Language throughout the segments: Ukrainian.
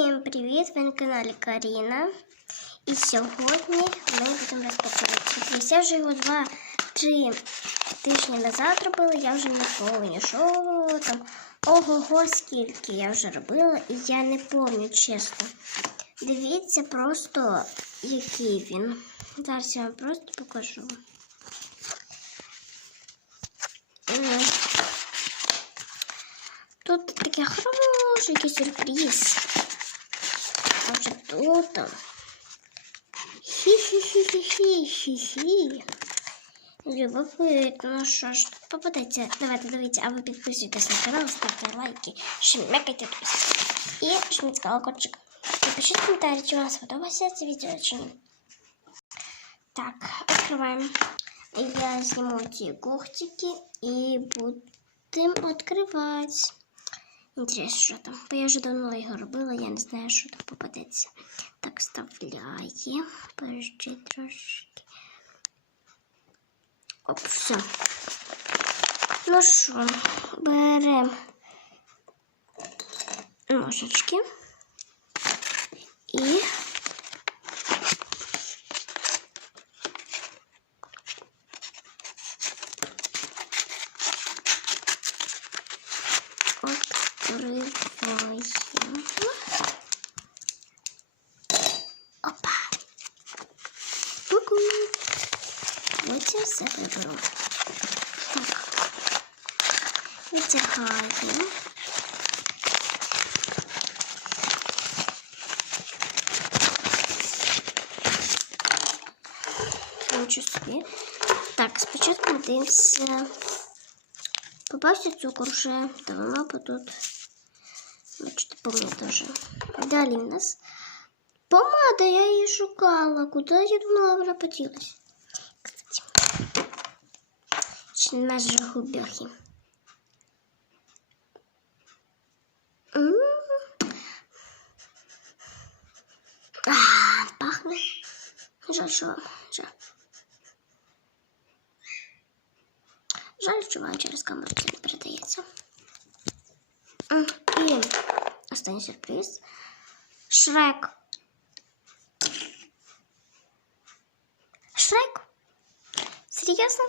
привіт! Ви на каналі Каріна. І сьогодні ми будемо розпаковувати. Я вже його два-три тижні назад робила, я вже не пам'ятаю, що там. Ого-го, скільки я вже робила, і я не пам'ятаю, чесно. Дивіться просто, який він. Зараз я вам просто покажу. Тут такий хороший сюрприз. А вже тут. там. Хі-хі-хі-хі-хі-хі-хі. Любопитно, ну що ж тут попадеться. Давайте дивіться, а ви підписуйтесь на канал, ставте лайки, шмякайте тут. І шміть колокольчик. Напишіть коментарі, чи вам сподобалося це відео чи ні. Так, відкриваємо. Я зніму ці когтики і будемо відкривати. Інтересно, що там. Бо я вже давно його робила, я не знаю, що там попадеться. Так, вставляємо. Подожди трошки. Оп, все. Ну що, беремо ножички і Откриваємо. Опа. Ку-ку. Потім все виберу. Так. Нічого собі. Так, спочатку дивимося. Попався цукор вже давно, бо тут вже. Далі в нас помада, я її шукала. Куди я думала, вона поділась? Наші губяхи. М. А, пахне. Жаль, що жаль. Жаль, що вам через камеру не передається. І останній сюрприз. Шрек. Шрек? Серйозно?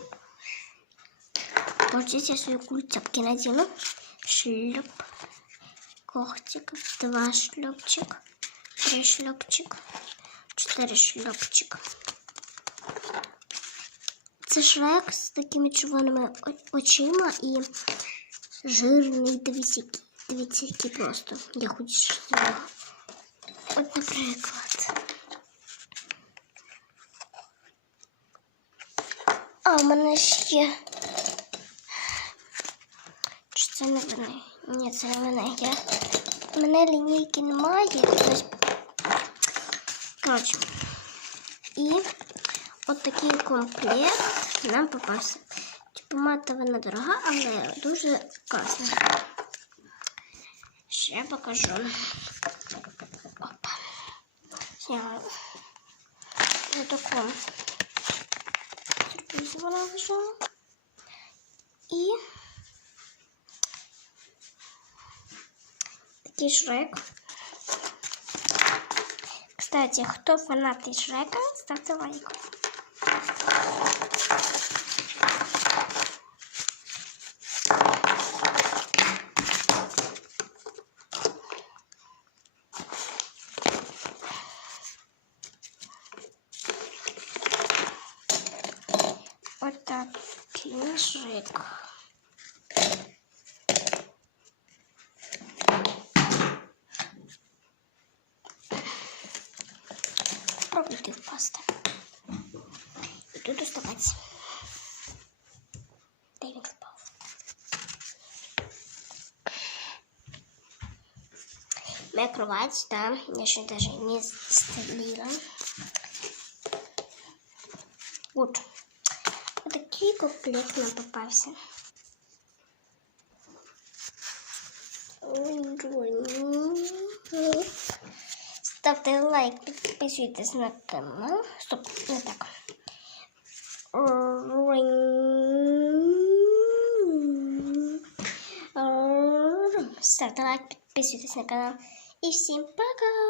Можете я свою культяпки надену. Шлеп. Когтик. Два шлепчик. Три шлепчик. Чотири шлепчик. Це Шрек з такими червоними очима і жирний який- дивіться, який просто. Я хочу цього. От, наприклад. А у мене ще. Чи це не мене? Ні, це не мене. Я... У мене лінійки немає. Коротше. І от такий комплект нам попався. Типу мата вона дорога, але дуже класна. Ще покажу. Опа. Зняла. Ось таку сюрприз вона лежала. І такий шрек. Кстати, хто фанати Шрека, ставте лайк. Такий Шрек. Пробуйте впасти. І тут оставатися. Де він впав? Моя кровать, да, я еще даже не стелила. Вот. Вот такий нам попався. Ставте лайк, підписуйтесь на канал. Стоп, не так. Ставте лайк, підписуйтесь на канал І всім пока!